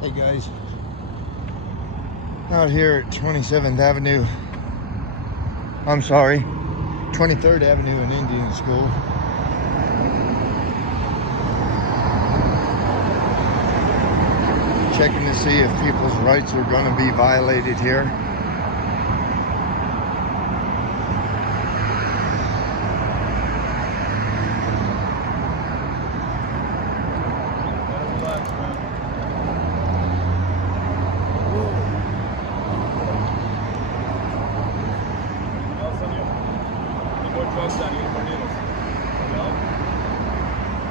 Hey guys, out here at 27th Avenue, I'm sorry, 23rd Avenue in Indian School. Checking to see if people's rights are going to be violated here. Drugs down here for needles. You know?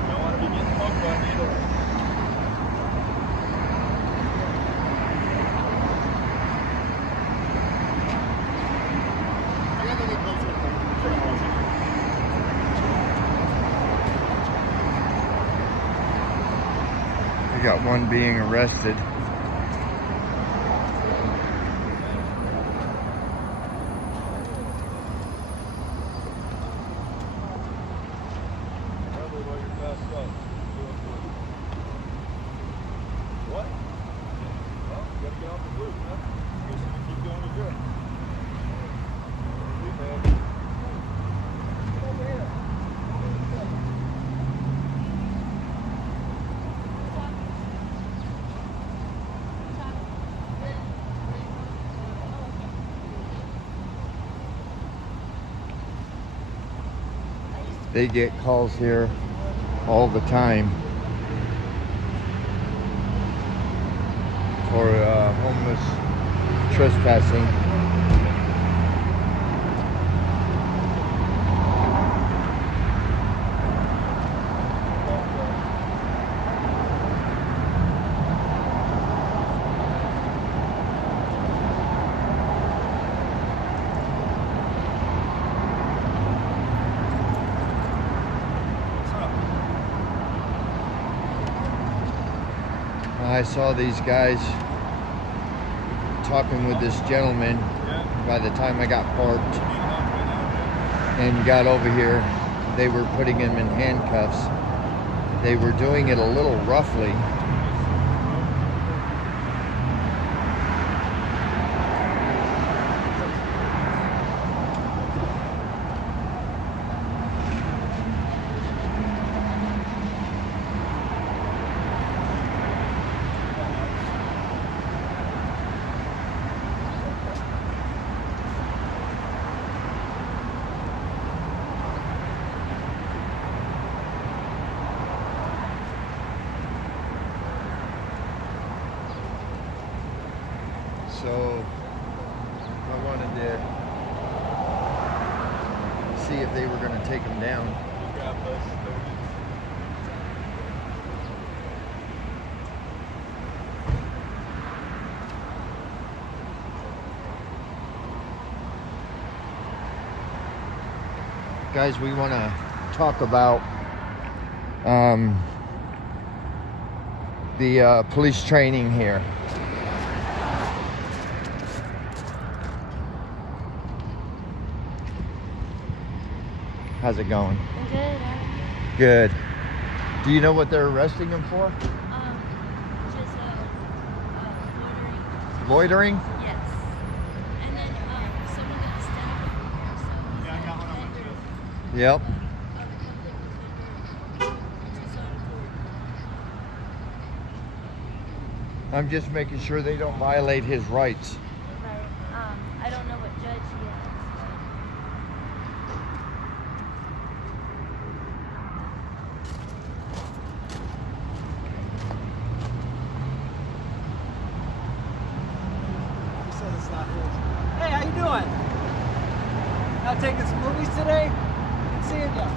You don't want to be getting poked by a needle. We got one being arrested. What? Well, you gotta get off the roof, man. You gotta keep going to good. Come over here. They get calls here all the time for homeless trespassing. I saw these guys talking with this gentleman by the time I got parked and got over here. They were putting him in handcuffs. They were doing it a little roughly. So I wanted to see if they were going to take him down. Guys, we want to talk about the police training here. How's it going? Good. Good. Do you know what they're arresting him for? Just loitering. Loitering? Yes. And then someone got stabbed over here, so Yeah, I got one on my chest. Yep. I'm just making sure they don't violate his rights. Right. I don't know what judge he is. Hey, how you doing? Not taking some movies today? Good seeing ya.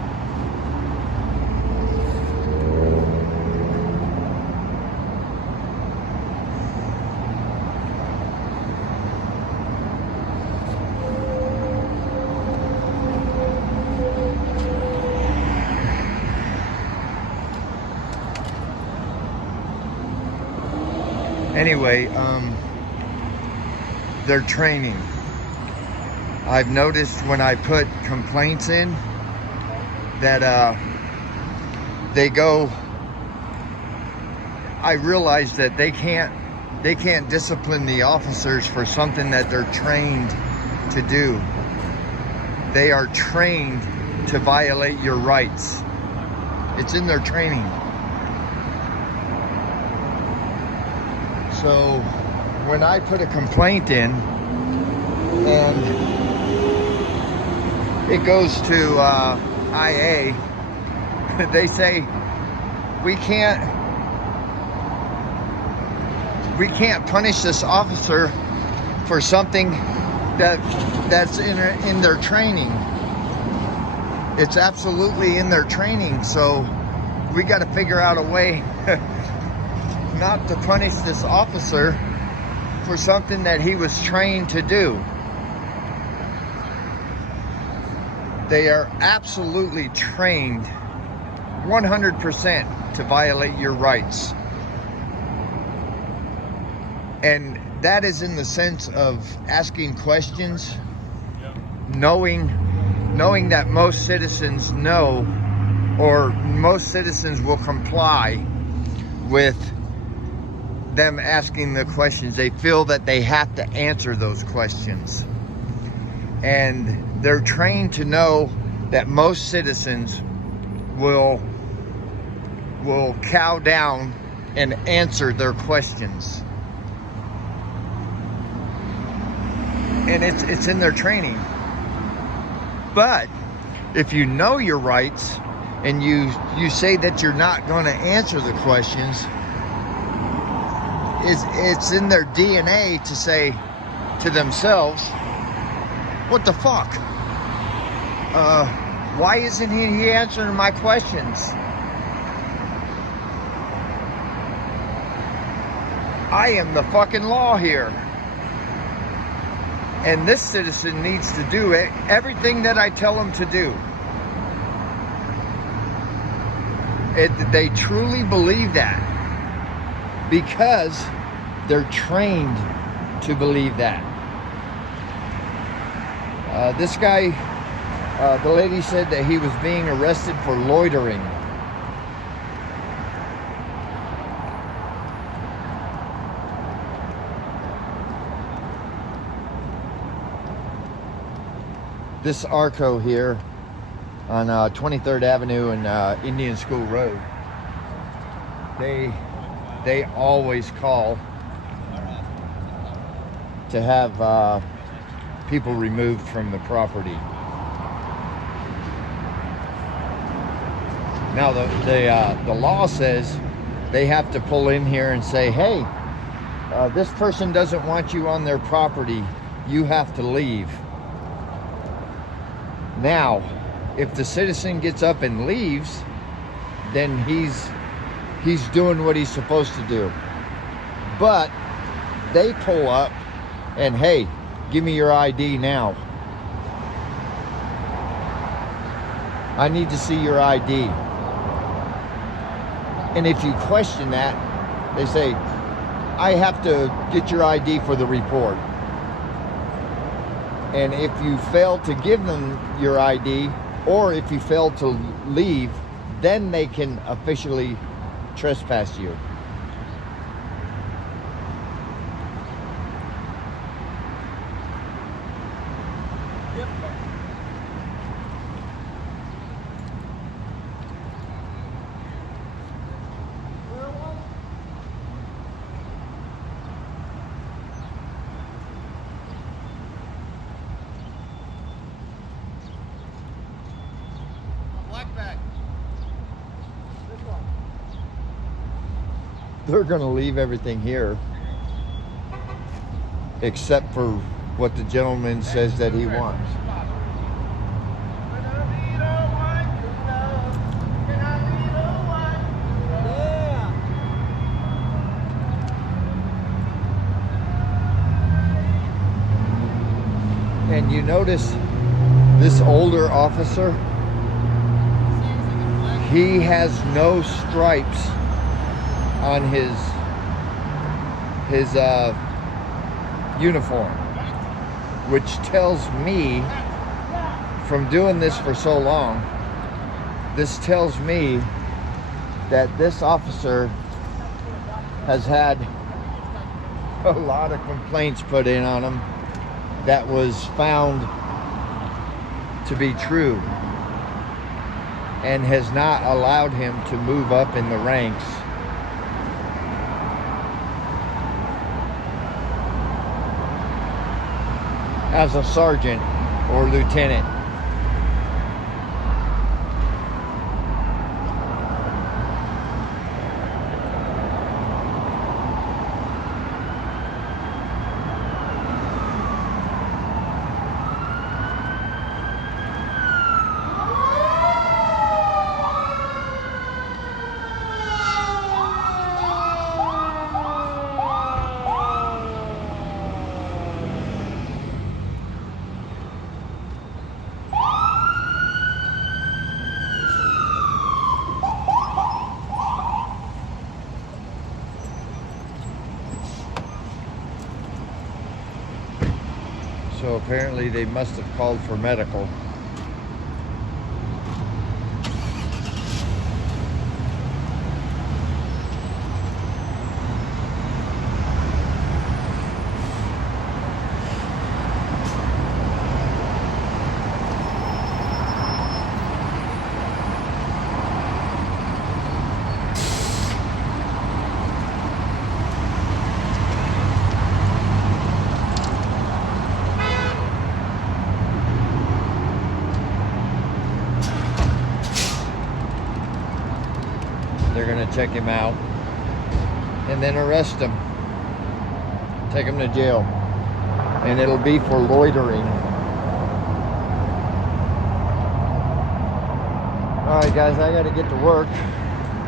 Anyway, they're training. I've noticed when I put complaints in that they go, I realize that they can't discipline the officers for something that they're trained to do. They are trained to violate your rights. It's in their training. So when I put a complaint in and it goes to IA, they say we can't punish this officer for something that's in their training. It's absolutely in their training, so we got to figure out a way not to punish this officer for something that he was trained to do. They are absolutely trained 100% to violate your rights. And that is in the sense of asking questions, knowing that most citizens know, or most citizens will comply with them asking the questions. They feel that they have to answer those questions. And they're trained to know that most citizens will cow down and answer their questions. And it's in their training. But if you know your rights and you say that you're not going to answer the questions, it's in their DNA to say to themselves, what the fuck? Why isn't he answering my questions? I am the fucking law here. And this citizen needs to do everything that I tell him to do. They truly believe that because they're trained to believe that. This guy, the lady said that he was being arrested for loitering. This Arco here on 23rd Avenue and Indian School Road, they always call to have people removed from the property. Now the law says they have to pull in here and say, hey, this person doesn't want you on their property, you have to leave. Now, if the citizen gets up and leaves, then he's doing what he's supposed to do. But they pull up and, hey, give me your ID now. I need to see your ID. And if you question that, they say, I have to get your ID for the report. And if you fail to give them your ID, or if you fail to leave, then they can officially trespass you. They're going to leave everything here except for what the gentleman says that he wants. And you notice this older officer, he has no stripes on his uniform, which tells me, from doing this for so long, this tells me that this officer has had a lot of complaints put in on him that was found to be true, and has not allowed him to move up in the ranks. As a sergeant or lieutenant. So apparently they must have called for medical. They're gonna check him out and then arrest him, take him to jail, and it'll be for loitering. All right, guys, I gotta get to work.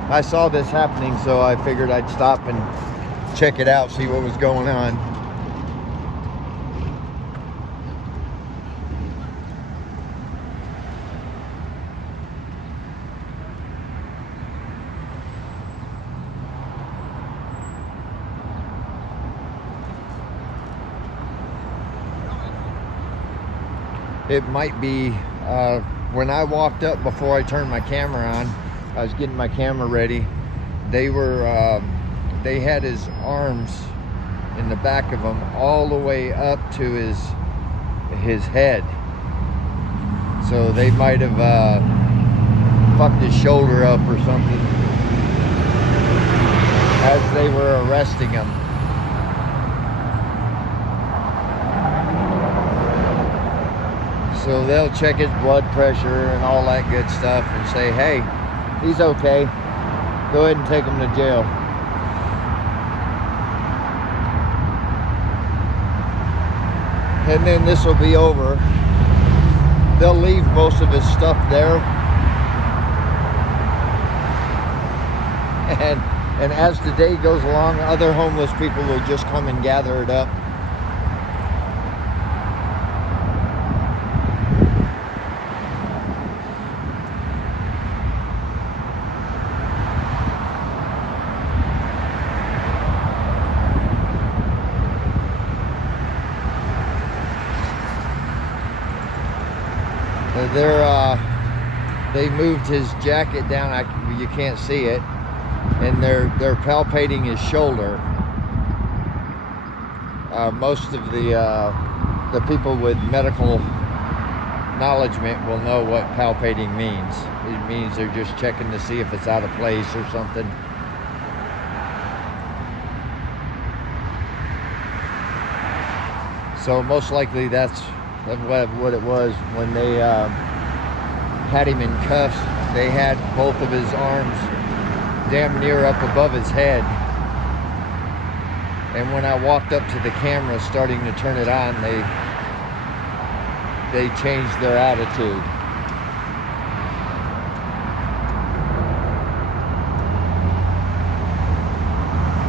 I saw this happening, so I figured I'd stop and check it out, see what was going on. It might be, when I walked up before I turned my camera on, I was getting my camera ready. They had his arms in the back of him all the way up to his head. So they might have fucked his shoulder up or something as they were arresting him. So they'll check his blood pressure and all that good stuff and say, hey, he's okay. Go ahead and take him to jail. And then this will be over. They'll leave most of his stuff there. And as the day goes along, other homeless people will just come and gather it up. They moved his jacket down. You can't see it, and they're palpating his shoulder. Most of the people with medical knowledgement will know what palpating means. It means they're just checking to see if it's out of place or something. So most likely that's what it was when they had him in cuffs. They had both of his arms damn near up above his head. And when I walked up to the camera starting to turn it on, they changed their attitude.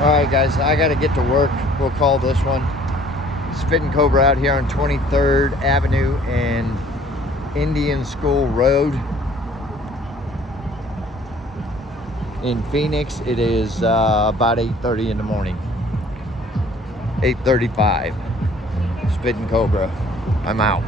All right, guys, I got to get to work. We'll call this one. Spitting Cobra out here on 23rd Avenue and Indian School Road in Phoenix. It is about 8:30 in the morning. 8:35. Spitting Cobra. I'm out.